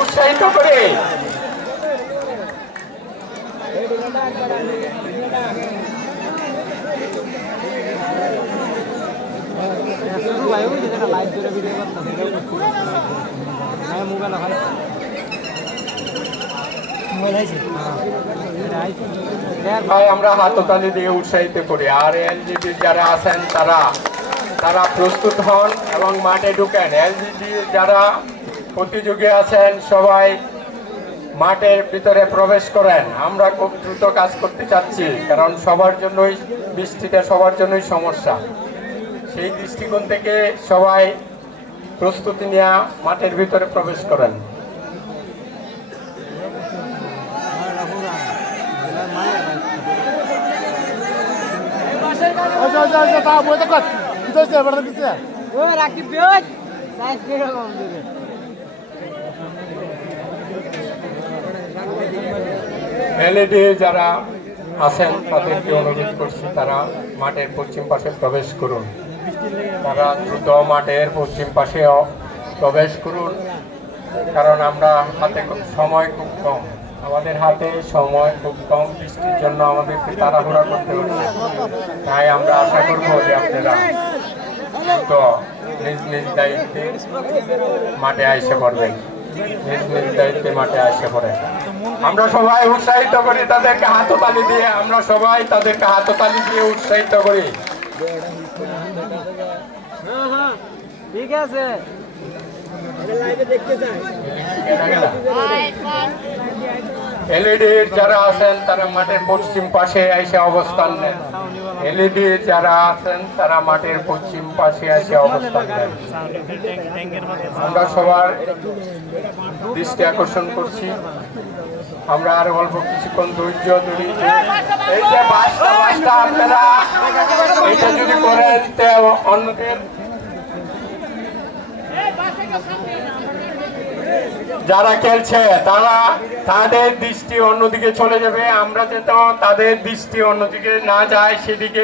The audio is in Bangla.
উৎসাহিত করে ভাই আমরা হাততালি দিয়ে উৎসাহিত করি। আর এলজিডি যারা আছেন তারা প্রস্তুত হন এবং মাঠে ঢুকেন। এলজিডি যারা প্রতিযোগী আছেন সবাই মাঠের ভিতরে প্রবেশ করেন। আমরা খুব দ্রুত কাজ করতে চাচ্ছি, কারণ সবার জন্যই বৃষ্টিটা সবার জন্যই সমস্যা। সেই দৃষ্টিকোণ থেকে সবাই প্রস্তুতি নিয়ে মাঠের ভিতরে প্রবেশ করেন। এলইডি যারা আছেন তাদেরকে অনুরোধ করছি তারা মাঠের পশ্চিম পাশে প্রবেশ করুন। তারা দ্রুত মাঠের পশ্চিম পাশে প্রবেশ করুন, কারণ আমরা সময় খুব কম, আমাদের হাতে সময় খুব কম। বৃষ্টির জন্য আমাদেরকে তাড়াহুড়া করতে হচ্ছে। তাই আমরা আশা করব যে আপনারা দ্রুত নিজ নিজ দায়িত্বে মাঠে এসে পড়বেন, নিজ নিজ দায়িত্বে মাঠে এসে পড়েন। আমরা সবাই উৎসাহিত করি তাদেরকে হাততালি দিয়ে, আমরা সবাই তাদেরকে হাততালি দিয়ে উৎসাহিত করি। ঠিক আছে, এলইডি যারা আছেন তারা মাঠের পশ্চিম পাশে এসে অবস্থান নেন। এলইডি যারা আছেন তারা মাঠের পশ্চিম পাশে এসে অবস্থান নেন। আমরা সবার দৃষ্টি আকর্ষণ করছি। আমরা আর অল্প কিছুক্ষণ ধৈর্য ধরি। এই যে বাসটা আপনারা এটা যদি করেন অন্যদের যারা খেলছে তাদের দৃষ্টি অন্যদিকে চলে যাবে। আমরা যেন তাদের দৃষ্টি অন্যদিকে না যায়, সেদিকে